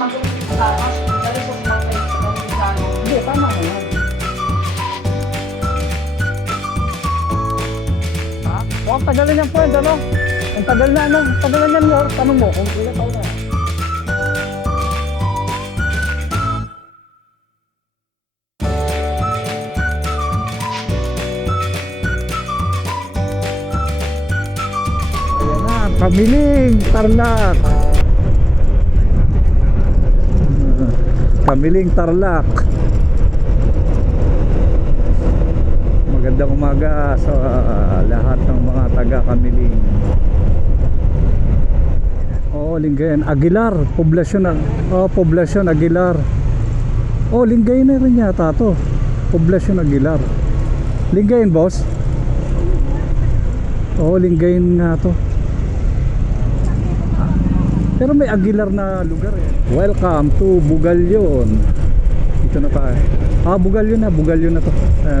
magkakamas, dali sa sumakay sa kanila. Hindi, tama na yan. Ha? O, ang tagal na niyan friend, ano? Ang tagal na, ano? Ang tagal na niyan, Lord. Tanong mo kung ilan taon na. Ayan na, Kamiling, Tarlac. Kamiling, Tarlac. Magandang umaga sa lahat ng mga taga Kamiling. Oo, Lingayen, Aguilar, Poblasyon Aguilar. Oh, Lingayen na rin yata to. Poblasyon Aguilar. Lingayen, boss? Oo, Lingayen nga to. Pero may Aguilar na lugar eh. Welcome to Bugalyon. Dito na tayo. Bugalyon na to.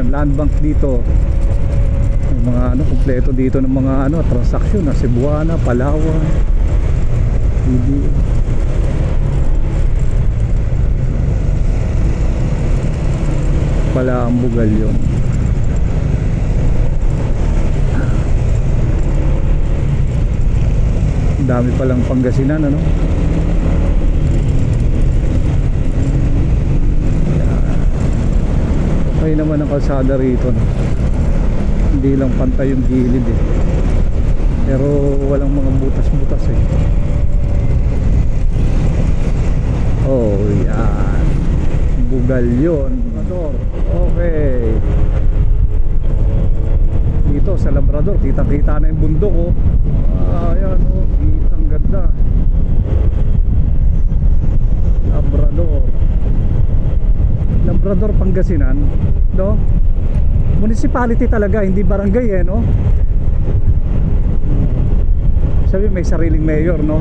Land bank dito. Yung mga ano, kompleto dito ng mga ano, transaksyon na Cebuana, Palawan. Hindi. Pala ang Bugalyon. Dami palang Pangasinan, ano? Okay naman ang kalsada rito, no? Hindi lang pantay yung gilid eh. Pero walang mga butas-butas eh. Oh, yan. Bugalyon. Okay. Dito sa Labrador, kita-kita na yung bundok, oh. Ayan, oh. Ang ganda. Labrador, Pangasinan, no? Municipality talaga, hindi barangay eh, no? Sabi may sariling mayor, no?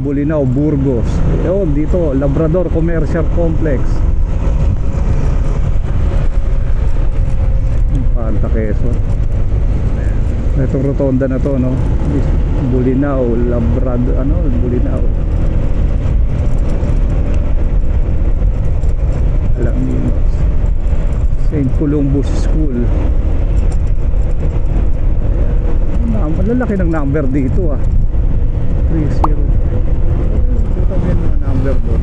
Bolinao, Burgos. Yun, dito, Labrador Commercial Complex. Panta Quezon. Itong rotonda na to, no? Bolinao, Labrador, ano? Bolinao. Alaminos. St. Columbus School. Malalaki ng number dito, ah. 30. Ito yung mga number doon.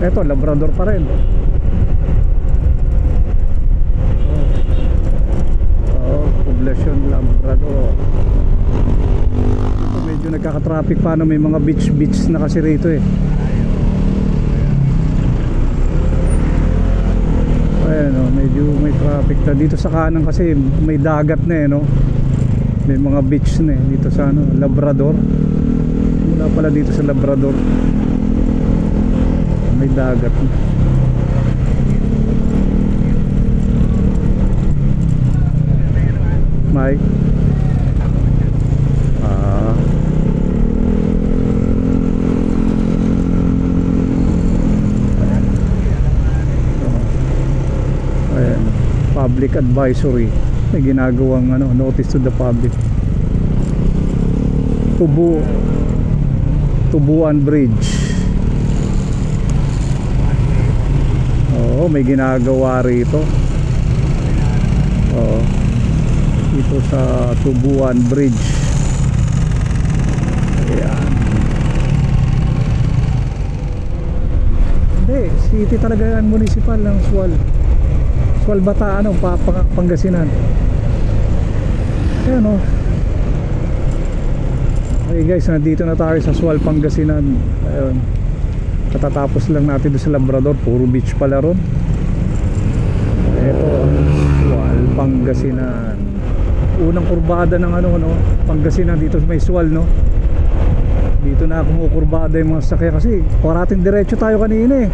Ito, Labrador pa rin. Poblasyon Labrador. Ito medyo nagkaka-traffic pa, no? May mga beach na kasi rito eh. Ayan, oh, medyo may traffic na dito sa kanan kasi may dagat na eh, no? May mga beach na eh dito sa ano, Labrador. Wala pala dito sa Labrador. May dagat na. May ayan, public advisory. May ginagawang ano, notice to the public. Tubuan Bridge. Oo, may ginagawa rito. Oo. Dito sa Tubuan Bridge. Ayan. Hindi, city talaga yan, municipal ng Sual. Sual Bataan, ano, Pangasinan. Ayan, oh. Okay guys, nandito na tayo sa Sual, Pangasinan. Ayun. Katatapos lang natin doon sa Labrador. Puro beach pala ron. Ito ang Sual, Pangasinan. Unang kurbada ng ano, no? Pangasinan dito sa may Sual, no? Dito na kumukurbada yung mga sakya kasi parating diretso tayo kanina eh.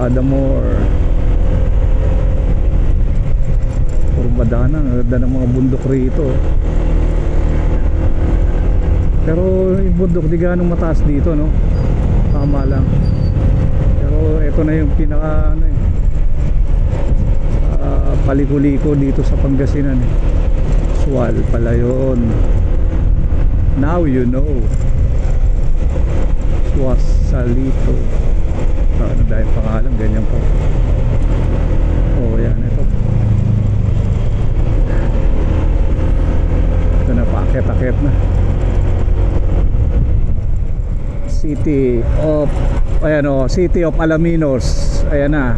Padamore, Purbadana. Ang ganda ng mga bundok rito. Pero yung bundok di ganong mataas dito, no? Tama lang. Pero ito na yung pinaka ano, paliko-liko dito sa Pangasinan. Sual pala yun. Now you know. Suasalito. Ano dahil pangalan, ganyan pa. Oh, yan, ito. Ito na, paakit-akit na. City of, ayan o, City of Alaminos. Ayan na.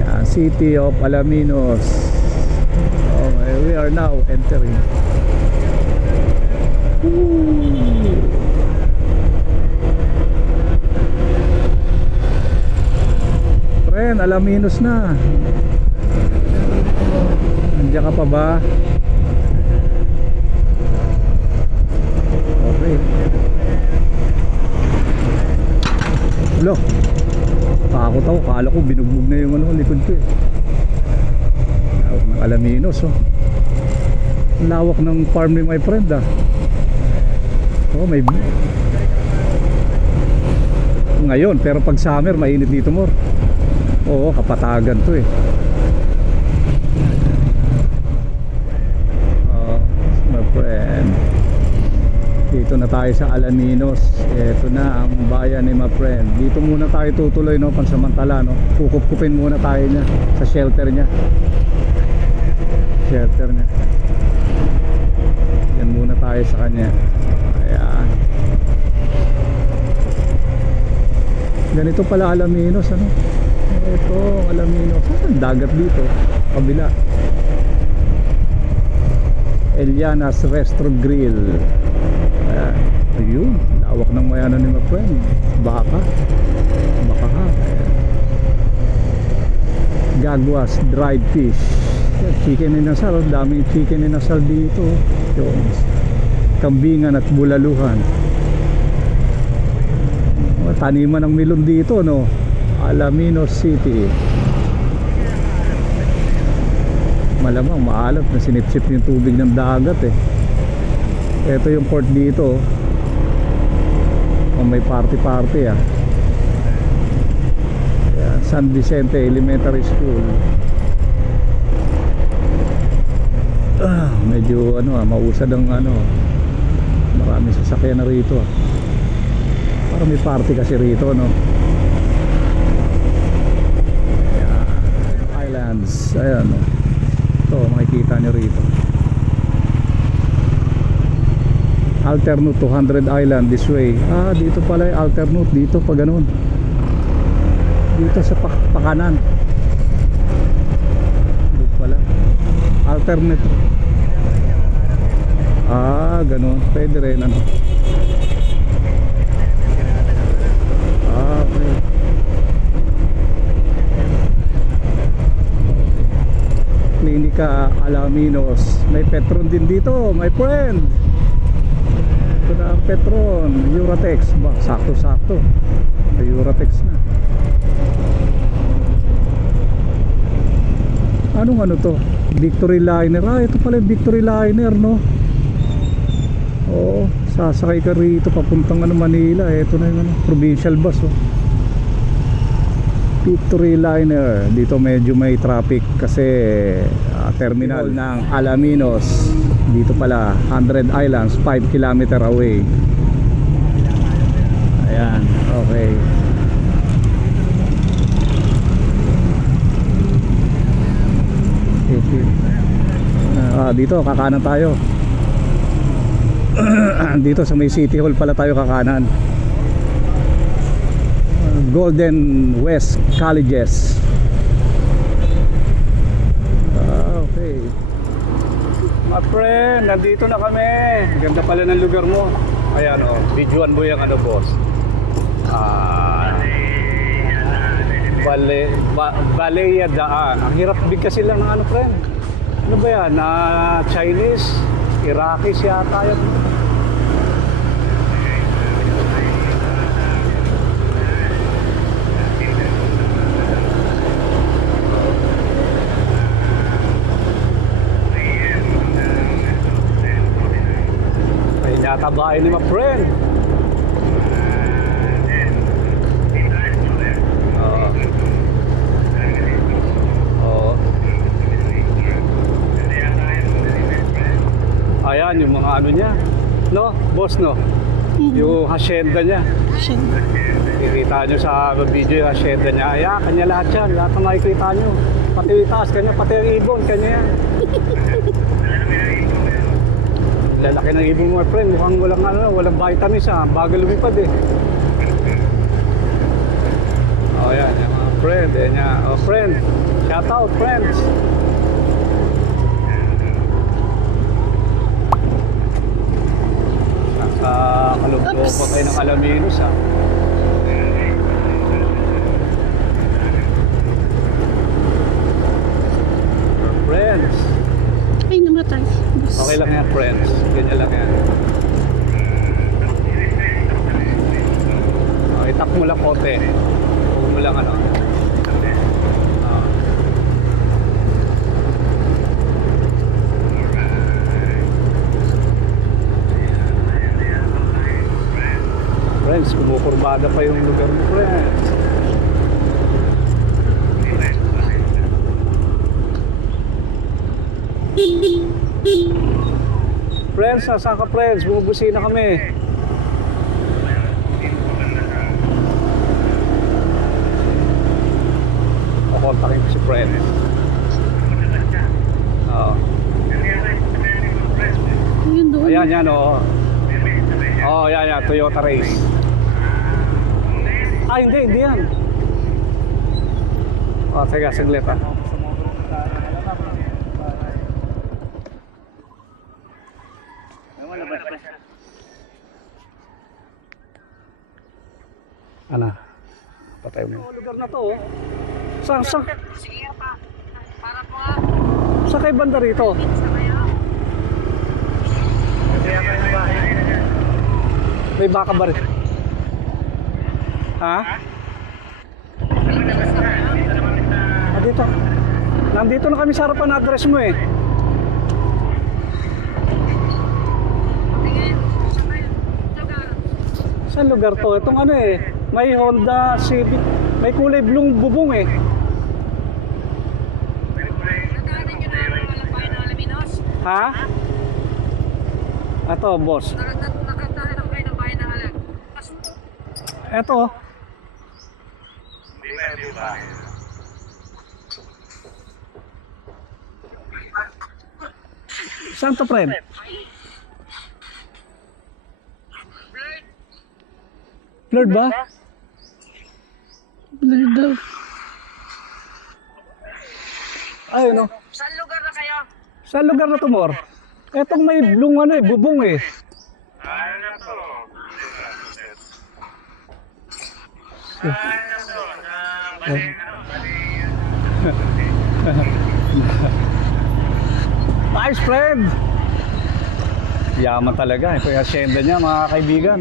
Ayan, City of Alaminos. Oh, we are now entering. Friend, Alaminos na. Nandiyan ka pa ba? Okay. Lo, takot ako. Kala ko binugbog na yung ano, likod ko eh. Lawak ng Alaminos, oh. Ang lawak ng farm ni my friend, ah. Oh, may ngayon, pero pag summer mainit dito more. Oo, kapatagan to eh. Oh, my friend. Dito na tayo sa Alaminos. Ito na ang bayan ni my friend. Dito muna tayo tutuloy, no, pansamantala, no. Kukup-kupin muna tayo niya sa shelter niya. Shelter niya. Yan muna tayo sa kanya. Ayan. Ganito pala Alaminos, ano? Ito, Alaminos. Ang dagat dito, kabila. Eliana's Restro Grill. Ayan. Ayun, lawak ng mayanan ni my friend. Baka ha. Ayan. Gagwas dried fish. Chicken inasal, daming chicken inasal dito. Yung kambingan at bulaluhan. Taniman ng melon dito, no? Alaminos City. Malamang maalat na sinipsip yung tubig ng dagat eh. Ito yung port dito. Oh, may party ah. Ayan, San Vicente Elementary School. Medyo ano, mausad ang ano. Maraming sasakyan na rito ah. Parang may party kasi rito, no? Ayan, Islands. Ayan, no? Ito, makikita nyo rito. Alternate 200 Island this way. Ah, dito pala yung alternate. Dito pa ganun. Dito sa pakanan. Dito pala alternate. Ah, ganun. Pwede rin, ano? Okay. Klinika Alaminos. May Petron din dito, my friend. Ito na ang Petron. Uratex ba? Sakto-sakto. May Uratex na. Anong ano to? Victory Liner. Ah, ito pala yung Victory Liner, no? Oo, sasakay ka rito papuntang ano, Manila. Ito na yung ano, provincial bus, oh. Victory Liner. Dito medyo may traffic kasi terminal ng Alaminos. Dito pala 100 Islands, 5 km away. Ayan, okay. Dito kakanan tayo. Dito sa may City Hall pala tayo kakanan. Golden West Colleges. Okay. My friend, nandito na kami. Ganda pala ng lugar mo. Ayan o, videoan mo yung ano, boss. Balea Daan. Ang hirap bigkasin lang ng ano, friend. Ano ba yan? Chinese, Iraqis yata yan. kabahay ni my friend. Oo. Oo. Ayan, yung mga ano niya. No, boss, no? Yung hacienda niya. Kikita nyo sa video yung hacienda niya. Ayan, kanya lahat yan. Lahat na makikita nyo. Pati yung taas, kanya. Pati yung ibon, kanya yan. Lalaki ng ibon mo, my friend. Mukhang walang vitamins, ha. Bagal lumipad, eh. Oh, yan. Yung mga friend. Yan niya. Oh, friend. Shout out, friends. Kalugdo pa kayo ng Alaminos, ha. Friends. Ay, namatay. Okay lang yan, friends. Ganyan lang yan. Itak mo lang kote. Huwag mo lang ano. Friends, kumukurbada pa yung lugar mo, friends. Friends, saan ka, friends? Bumubusina kami. Kukontakin ko si friends. Oo. Yun doon. Ayan, yan, oo. Oo, yan, Toyota Race. Ah, hindi yan. Oh, teka, saglit, ha. Ano? Patay mo. Lugar na to, oh. Sa Sige pa. Para po nga. sa kay banda rito. Sa kayo. May baka ba rin? Ha? Ah, dito. Nandito na kami sa harapan na address mo, eh. Tingin. Sa kayo. Lugar. Saan lugar to? Itong ano, eh. May Honda Civic. May kulay blue bubong, eh. Nagkaanan nyo na walang bahay ng Alaminos? Ha? Ito, boss. Nakatahan ako kayo ng bahay ng Alaminos. Ito. Saan to, friend? Lord ba? Blur daw. Ay, no. Saan lugar na kayo? Saan lugar na to, Mor? Etong may blue ano, eh, bubong, eh. Nice, friend! Yaman talaga. Ito yung hacienda niya, mga kaibigan.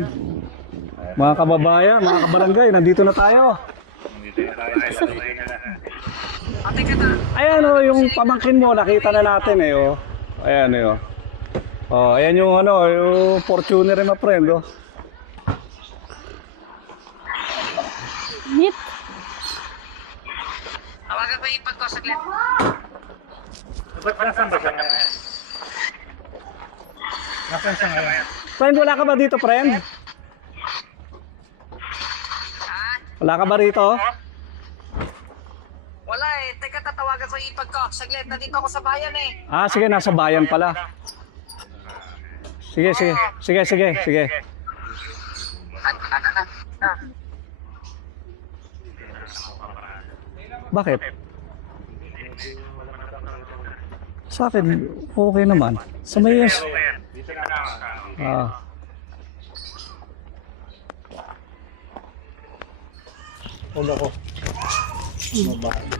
Mga kababayan, mga kabarangay, nandito na tayo. Ate ka na. Ayan, oh, yung pamangkin mo, nakita na natin, eh. Oh. Ayan, eh. Oh. Oh, ayan yung ano, yung Fortuner, my friend, oh. Meet. Tawagan ko yung ipag ko saglit. Friend, wala ka ba dito, friend? Ha? Wala ka ba rito? Wala eh. Teka, tatawagan ko yung ipag ko. Saglit, nandito ako sa bayan eh. Ah, sige, nasa bayan pala. Sige, sige. Sige, sige, sige. Bakit? Sa akin, okay naman. Sa may yes. Ah. Huwag ako.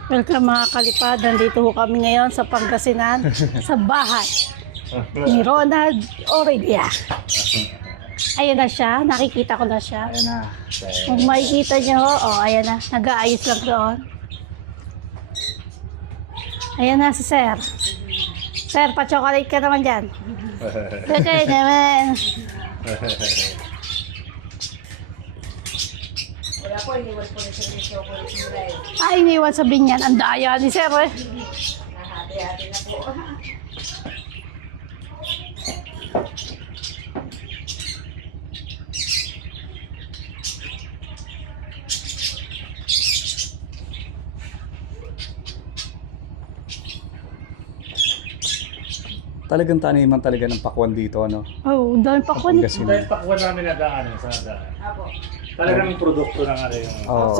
Welcome mga kalipad. Nandito ho kami ngayon sa Pangasinan, sa bahay ni Ronald Oredia. Ayan na siya. Nakikita ko na siya. Ayan na. Kung makikita niyo ho, oh, ayan na. Nag-aayos lang doon. Ayan na si Sir. Sir, pa-chocolate ka naman dyan. Okay naman. Wala po, iniwan po na siya ng chocolate nila eh. Ay, iniwan sa binyan. Ang daya ni Sir eh. Nahati-hati na po. Talagang taniman talaga ng pakwan dito, ano? Oh, dami pa ko. Pangasinan. Dahil pakuha namin na daan sa daan. Apo. Talagang produkto ng ano yung... Oo.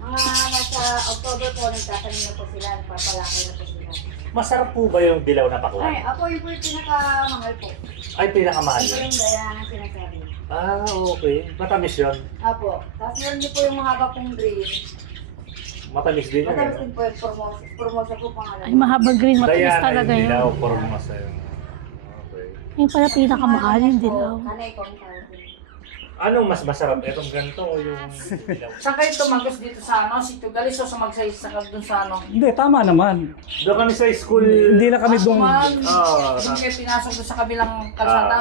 Mga nasa October po, nagtatanim na po sila, nagpapalaki na po sila. Masarap po ba yung dilaw na pakuha? Ay, ako yung po yung pinakamahal po. Ay, pinakamahal Ito yun. yung gaya ng sinasabi. Ah, okay. Matamis yun. Apo. Tapos meron din po yung mahaba pong green. Matamis din yun. Matamis din po yung formosa po pangalan. Ay, mahaba green. Matamis Diana talaga yung yun. dilaw, formosa yung... Okay. Yung pala pinakamahal yung dilaw. Kanay ko ang tawag. Anong mas masarap? Itong ganito o yung dilaw? Saan kayo tumagos dito sa ano? Si Tugalis o sa magsaysakat dun sa ano? Hindi, tama naman. Doon kami sa school. Hindi lang kami doon. Oo. Yung kayo pinasok doon sa kabilang kalsada.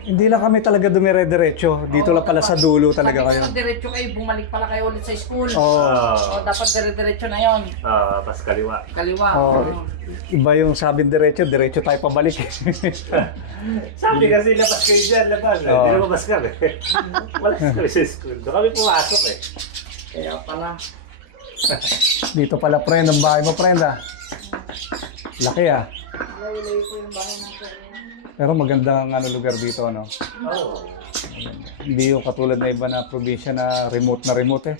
Hindi lang kami talaga dumire-diretso. Dito lang pala sa dulo talaga kayo. Sabi ko, diretso kayo, bumalik pala kayo ulit sa school. Oo. O, dapat dire-diretso na yon. Pas kaliwa. Kaliwa. Oo. Oo. Iba yung sabing diretso, diretso tayo pabalik. Sabi kasi labas kayo dyan, labas. Oo. Hindi lumabas kami. Wala kami sa school. Doon kami pumasok eh. Kaya pala. Dito pala, friend, ang bahay mo, friend, ah. Laki, ah. Layo-layo po yung bahay ng sir. Pero magandang ano, lugar dito, ano. Oo. Hindi yung katulad na iba na probinsya na remote eh.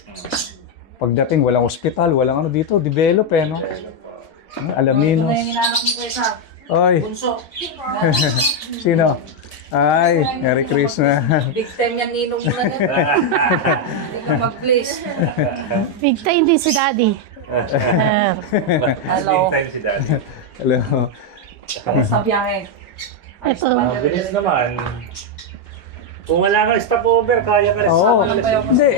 Pagdating, walang ospital, walang ano dito, develop eh, no? Ito na Alaminos. yung inanak mo kayo sa Ay, bunso. sino? Ay, Merry Christmas. Big time yan, ninong mo na yan. Hindi ka mag-please. Big time din si Daddy. Hello. Big time si Daddy. Hello. Sa biyahe. Ito. Bilis naman. Kung wala ka stopover, kaya ka rin Oo. sa Ano kayo? Hindi,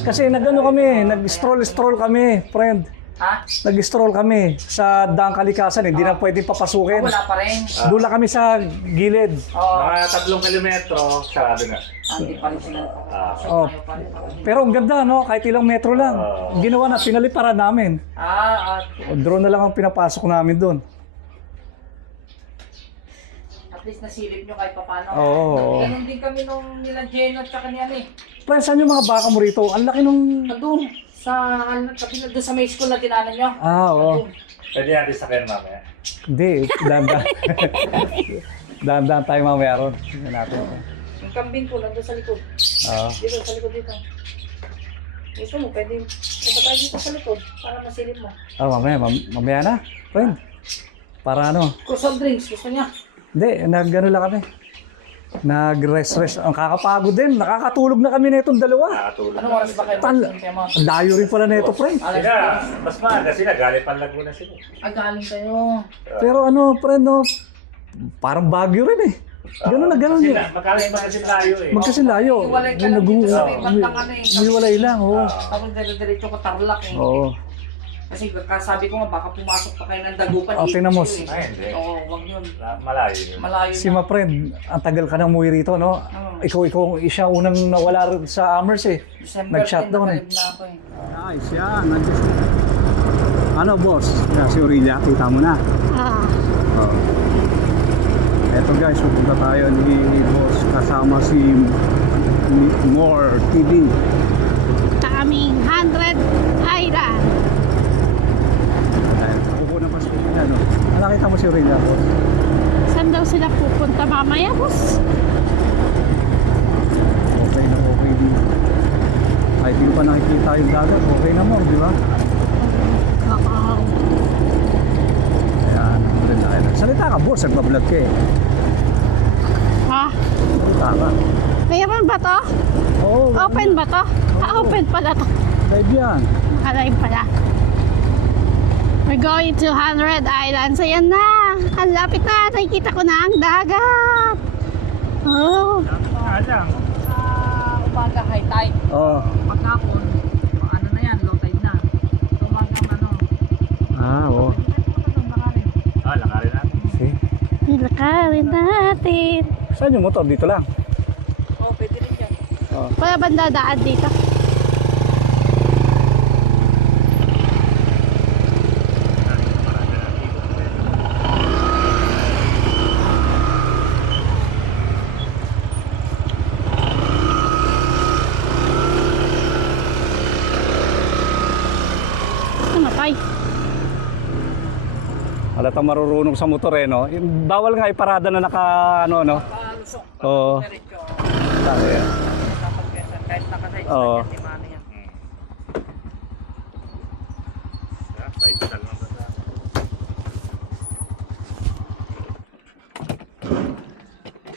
kasi nag-ano kami, nag-stroll kami, friend. Ha? Nag-stroll kami sa daang kalikasan, hindi na pwedeng papasukin. Wala pa rin. Doon lang kami sa gilid. Oo. Mga 3 kilometro, sarado na. Hindi pa rin sila. Oh. Pero ang ganda, no? Kahit ilang metro lang. Ginawa na, pinaliparan namin. O, drone na lang ang pinapasok namin doon. At least nasilip nyo kahit paano. Oo. Ganun din kami nung nila Jen at saka niyan eh. Friend, saan yung mga baka mo rito? Ang laki nung... Doon, sa, tabi na doon sa may school na dinanan nyo. Ah, oo. Pwede natin sakyan mamaya. Hindi, dahan-dahan. Dahan-dahan tayo mamaya ron. Tingnan natin. Yung kambing ko, nandun sa likod. Oo. Dito, sa likod dito. Gusto mo, pwede punta tayo dito sa likod para masilip mo. Mamaya na, friend. Para ano? Soft drinks, gusto niya. Hindi, nag-ano lang kami. Nag-rest. Ang kakapagod din. Nakakatulog na kami na itong dalawa. Nakatulog. Anong oras ba kayo? Ang layo rin pala na ito, friend. Sila, mas maaga sila, galing pa Laguna sila. Galing kayo. Pero ano, friend, no, parang Baguio rin eh. Ganun na ganun eh. Magkaling magasin tayo eh. Magkasilayo. Iwalay ka lang dito sa may bandang ano eh. Umiwalay lang, oo. Tapos dire-diretso ko Tarlac eh. Oo. Kasi sabi ko nga baka pumasok pa kayo ng Dagupan. Oh, tingnan mo. Ay, hindi. Oo, wag yun. Malayo yun. Malayo Si na. ma friend, ang tagal ka nang umuwi rito, no? Ikaw, siya unang nawala sa Amherst eh. December 10 Nag-shutdown eh. na ako eh. Nice, yan. Ano, boss? Si Aurelia, kita mo na. Ah, Oh. Eto guys, pupunta tayo ni boss kasama si More TV. sa aming 100 Island. Ayan, pupunan pa siya niya, no? Nakita mo si Aurelia, boss? Saan daw sila pupunta mamaya, boss? Okay na okay din. Kahit hindi pa nakikita yung dagat, okay na mo, di ba? Oo. Ayan, Aurelia Island. Salita ka, boss, nagbablog ka eh. Ha? Salita ka. Mayroon ba to? Oo, Open ba to? Ah, open pala to. live yan. Nakalive pala. We're going to 100 Islands. Ayan na. Ang lapit na. Nakikita ko na ang dagat. Oh. Alam. Sa umaga high tide. Oo. Pagkapon, ano na yan, low tide na. So umagang ano. Ah, oo. Lakarin natin. See? Nilakarin natin. Saan yung motor? Dito lang. Oo, pwede rin yan. Oh. Wala bang dadaan dito? Ano tay? Halatang marurunong sa motor eh, no? Bawal nga iparada na naka, ano, no? Paalusok. Oo. Diretso. Tama yan. Kapag-pesan. Kahit nakasay Oo. sa kanya, si yan. Side lang naman sa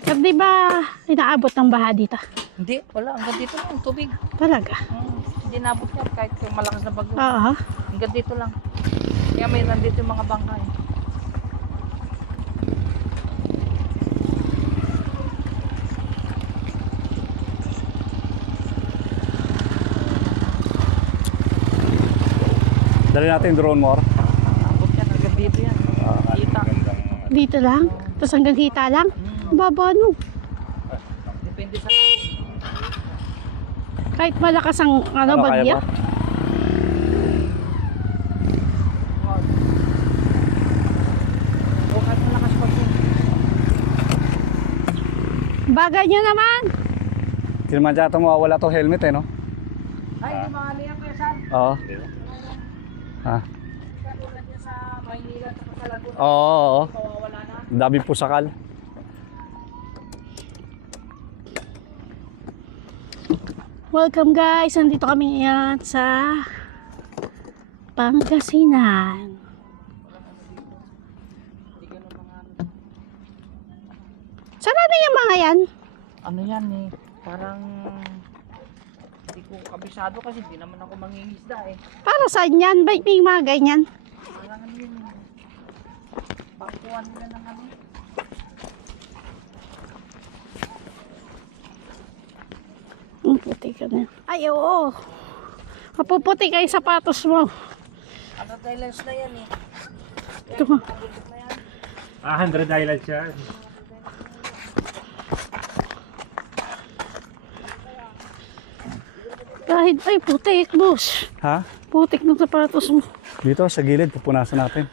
Sir, di ba inaabot ng baha dito? Hindi, wala. Hanggang dito lang, tubig. Talaga? Hindi nabot yan kahit yung malakas na bagyo. Oo. Hanggang dito lang. Kaya may nandito yung mga bangka eh. Dali natin yung drone more. Abot yan, hanggang dito yan. Kita. Dito lang? Tapos hanggang hita lang? Baba no. Depende sa Kahit malakas ang Kaya bagyo. mo? o kahit malakas bagyo. Bagay nyo naman. Hindi naman dyan ito mawawala itong helmet eh, no? Ay, di maano yan Kuya San. Oo. Ha? Katulad niya sa Maynila at sa Laguna. Oo, oo. Mawawala na. Ang dami po sakal. Welcome guys. Nandito kami ngayon sa Pangasinan. Hindi ka na mga Saan na yung mga yan? ano yan eh. Parang hindi ko kabisado kasi hindi naman ako mangingisda eh. Para saan yan? Ba't may mga ganyan? Parang ano yun eh. Pakuhan nila ng ano. Puti ka na. Ay, oo. Mapuputi kayo sapatos mo. Ano Thailands na yan eh. Ito nga. 100 island siya. Kahit, ay, putik, boss. Ha? Putik ng sapatos mo. Dito sa gilid, pupunasan natin.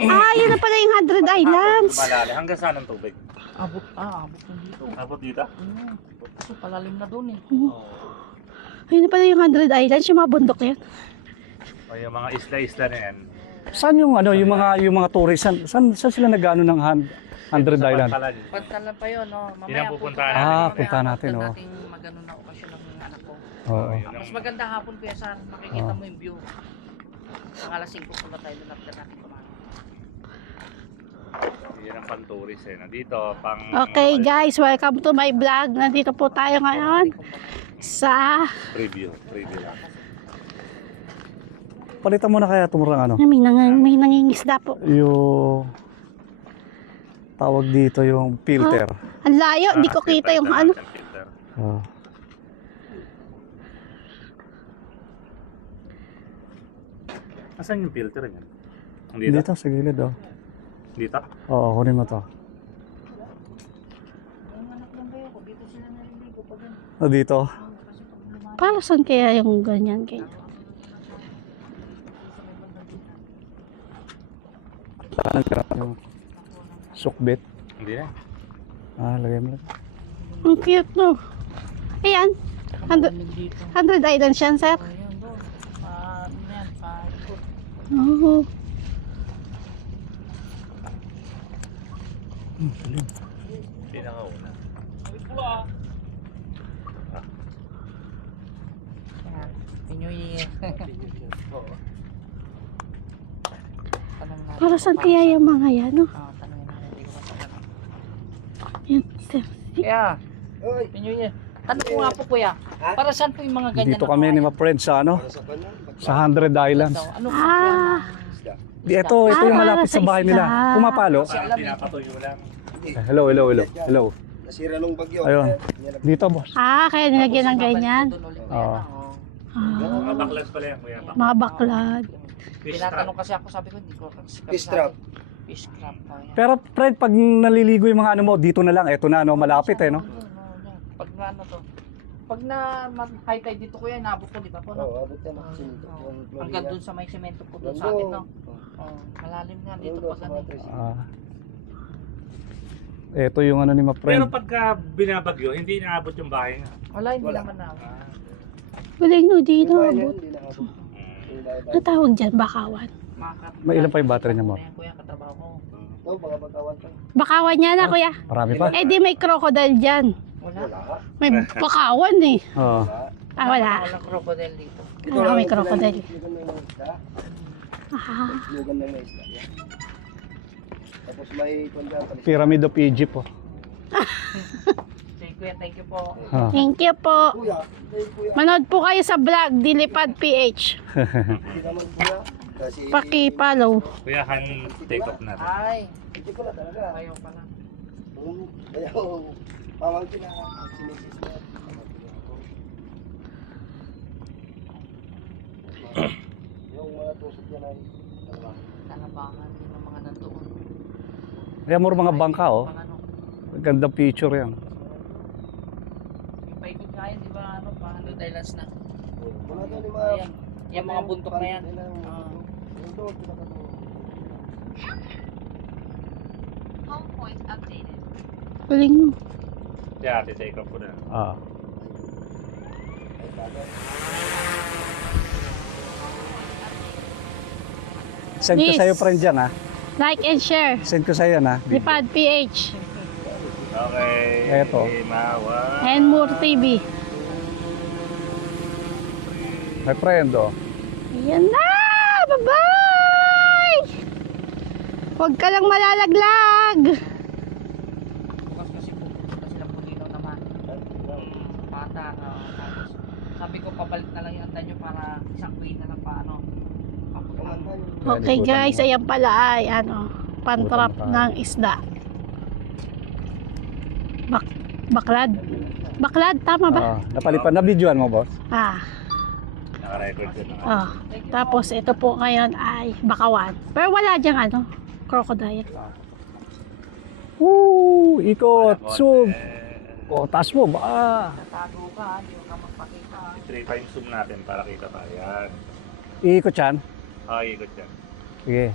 Ah, yun na pala yung 100 Islands. Malalim. Hanggang saan ang tubig? Abot yung dito. Abot dito? Kasi palalim na doon eh. Ayun na pala yung 100 Islands, yung mga bundok na yan. O yung mga isla-isla na yan. Saan yung ano, yung mga tourist, saan sila nag-ano ng 100 Island? Pantalan. Pantalan pa yun, no? Yun Mamaya ang pupuntahan pupuntahan natin. Ah, natin. puntahan natin, Mamaya oh. natin magano na okasyon ng anak ko. Oo. Mas maganda hapon Kuya San, makikita mo yung view. Ang alas 5 pula tayo doon after natin kumain. Yan ang pan-tourist eh. Nandito, pang... Okay guys, welcome to my vlog. Nandito po tayo ngayon sa Preview. Preview lang. Palitan mo na kaya tumurang ano? may nangingisda po. Yung tawag dito yung filter. Ang layo, di ko kita yung ano. Filter. Oh. Asan yung filter niyan? Dito? Dito sa gilid oh. Dito? Oo, kunin mo to. Yung anak lang kayo ko, dito sila naliligo pag ano. Oh, dito. Para saan kaya yung ganyan kayo? Saan yung sukbit? Hindi na. Ah, lagay mo lang. Ang cute no. Ayan, 100 Dito. Islands yan, sir. Ayun doon. Ano yan, paikot. Oo. Pinakauna. Kaya, Pinoy. Tanong natin. Para saan kaya yung mga yan, no? Tanongin natin, hindi ko masasabi. Yan, sir. Kaya, Pinoy. Tanong ko nga po kuya, para saan po yung mga ganyan Dito kami ni ma-friend sa ano? Sa 100 Islands. Ano po Ah, Di, ito yung para malapit sa sa bahay nila. isda. Pumapalo. Parang pinapatuyo lang. Hello. Hello. Nasira nung bagyo. Ayun. Dito, boss. kaya nilagyan ng ganyan. Oo. Mga Ah, backlands pala yan, kuya. mga baklad. Fish Tinatanong trap. kasi ako, sabi ko, hindi ko kasi Fish trap. Fish crab pa yan. Pero friend, pag naliligo yung mga ano mo, dito na lang. Eto na, no, malapit eh, no? Pag na ano to, pag na high tide dito kuya, inabot ko di ba po, no? Oo, abot yan ang sinito. Hanggang dun sa may semento po dun sa atin, no? Oh, malalim nga dito pag ano. Eto yung ano ni ma Pero friend. pagka binabagyo, hindi inaabot yung bahay nga. Wala, hindi naman na. Galing no, di na Ayun, abot. hindi na abot. Ano tawag dyan? Bakawan. May ilan pa yung battery niya mo? Ayan kuya, katrabaho ko. Oo, baka magkawan pa. Bakawan niya na, kuya. Marami pa? Eh di may crocodile dyan. Wala. May bakawan eh. Oo. Ah, wala. Walang crocodile dito. Ah, may crocodile. Lugan ng mga isda. Ah, Lugan ng mga isda. Yan. Tapos may kundyan pa. Pyramid of Egypt po. Sige kuya, thank you po. Ah. thank you po. Kuya, kuya. Manood po kayo sa vlog, Dilipad PH. Hindi naman kuya. Kasi Paki-follow. Kuya, hand take off natin. Ay, hindi ko na talaga. ayaw pala. Ayaw. Pamangkin na. Sinisis na. Yung mga tusok yan ay dalawa. Tanabangan din ng mga nandoon. Kaya mo mga bangka oh. Pag ano, Gandang picture yan. yung paikot nga yan, di ba ano, pa Hundred Islands na. Wala doon yung mga... Ayan, yung mga buntok na yan. Ah. Yung doon, pinaka- Galing no. Yeah, take off ko na. Ah. Send ko Please. sa'yo friend dyan ha. Like and share. Send ko sa'yo na. Dilipad PH. Okay. Eto. Mawa. And More TV. My friend oh. Ayan na! Bye-bye! Huwag ka lang malalaglag. Bukas kasi pupunta silang Pulino naman. Bata, tapos sabi ko papalit na lang yung andan nyo para isang queen na lang paano. Papunta. Okay guys, ayan pala ay ano, pantrap ng isda. Baklad. Baklad, tama ba? Ah, napalipan na videoan mo boss. Ah, Naka-record ko na. oh. Tapos ito po ngayon ay bakawan. Pero wala diyang ano, crocodile. Woo! Ikot! Zoom! O, taas mo ba? Tatago ka, hindi mo ka magpakita. 3 times zoom natin para kita pa. Yan. Iikot yan. Ikot yan. Sige.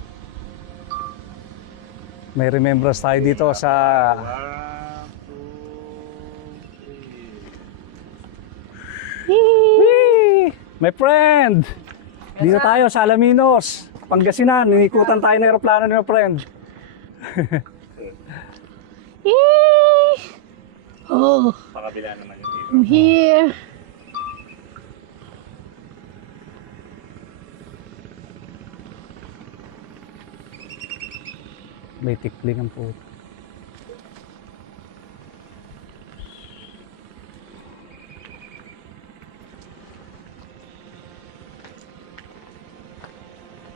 May remembrance tayo dito sa 1, 2, 3. Whee! My friend! Dito tayo sa Alaminos, Pangasinan. Inikutan tayo ng aeroplano ni my friend. Yay! Oh, Pakabila naman yung dito. I'm here. May tikling ang po.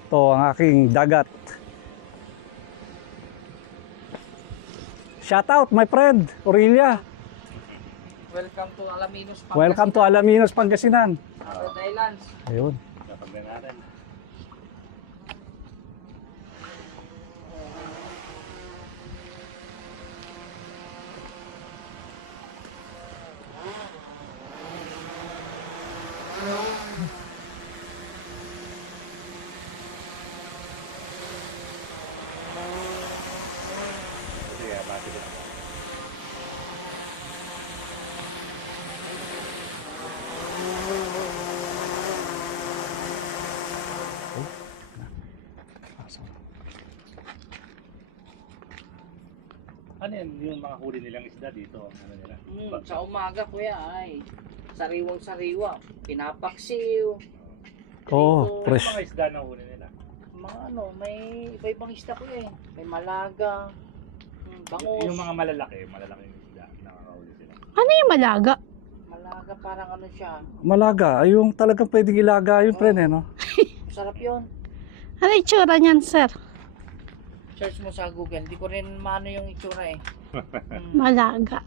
Ito ang aking dagat. Shout out my friend, Aurelia. Welcome to Alaminos, Pangasinan. Welcome to Alaminos, Pangasinan. Hundred Islands. Ayun. Kapag natin. Sige, bati ko na. Ano yan, yung mga huli nilang isda dito? Ano nila? Sa umaga kuya ay sariwang sariwa, pinapaksiw. Oh, Ano fresh. mga isda na huli nila? Mga ano, may iba-ibang isda kuya eh. May malaga, bangus. Yung mga malalaking isda, nakakahuli sila. Ano yung malaga? Malaga parang ano siya. Malaga, ay yung talagang pwedeng ilaga yung friend eh, no? Sarap yun. Ano yung itsura niyan, sir? Search mo sa Google. Di ko rin maano yung itsura eh. Malaga.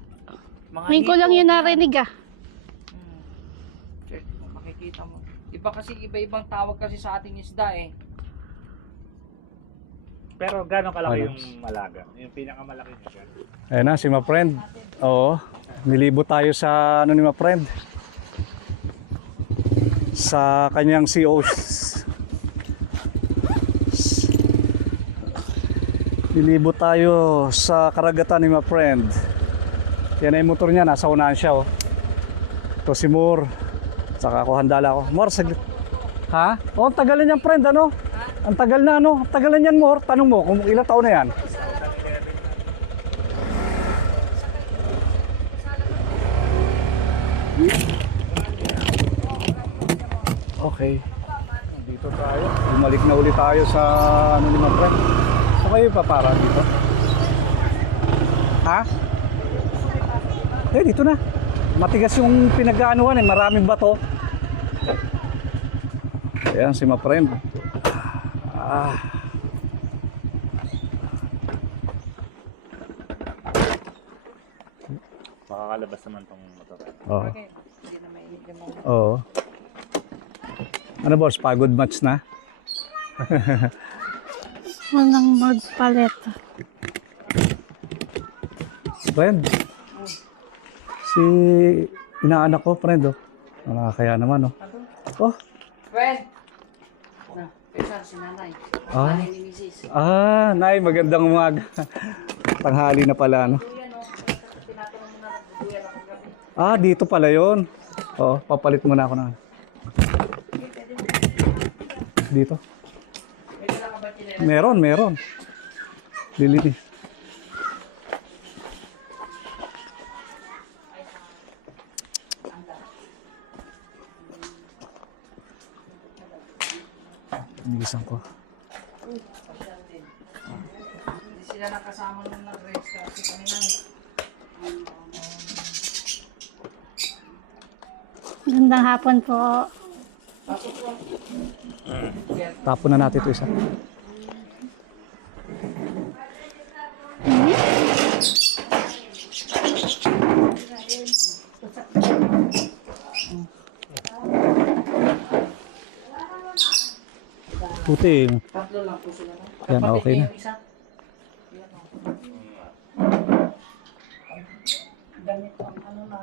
Mga Ngayon ko lang hipon yun yan. narinig ah. Search mo, makikita mo. Iba kasi, iba-ibang tawag kasi sa ating isda eh. Pero gano'ng kalaki Ano? yung malaga? Yung pinakamalaki niya siya. Ayan na, si my friend. Oo. Nilibo tayo sa ano ni my friend. Sa kanyang CO. Nilibo tayo sa karagatan ni my friend. Yan ay motor niya, nasa unahan siya oh. Ito si Moore. Saka ako handala ako. Moore, saglit. Ha? Oh, ang tagal na niyan friend, ano? Ang tagal na ano? Ang tagal na niyan Moore. Tanong mo kung ilang taon na yan. Okay. Dito tayo. Bumalik na ulit tayo sa ano ni my friend. So kayo papara dito? Ha? Eh, dito na. Matigas yung pinag-aanuhan eh. Maraming bato. Ayan si my friend. Makakalabas naman tong motor. Oo. Okay. Hindi na mainit yung mga. Oo. Ano boss, pagod match na? Walang magpalit. Friend. Si inaanak ko, friend oh. Nakakaya naman oh. Oh, Friend! Na, pesa si nanay. Ah. Nanay ni Mrs. nay, magandang umaga. Tanghali na pala no. Yan o. Tinatanong mo na nagduduyan ako gabi. Ah, dito pala yon. Oo, papalit muna ako na. Dito. May dala ka ba tinira? Meron. Lilinis. Inigisan ko. Pasyal din. Hindi sila nakasama nung nag-race kasi kami na. Gandang hapon po. Tapon na natin ito isa. Puti. Tatlo lang po sila. Yan, okay na. Yung isa. Ganito ang ano na.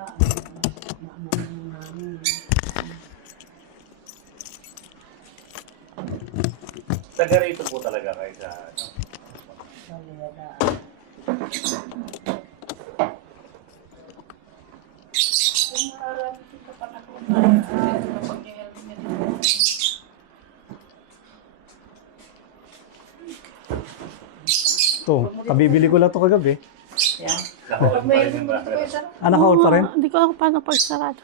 Taga rito po talaga kayo sa Ito, kabibili ko lang ito kagabi. Yan. Nakaon pa rin yung Ito kayo sa Ah, naka-out pa rin? Hindi ko alam paano pagsarado.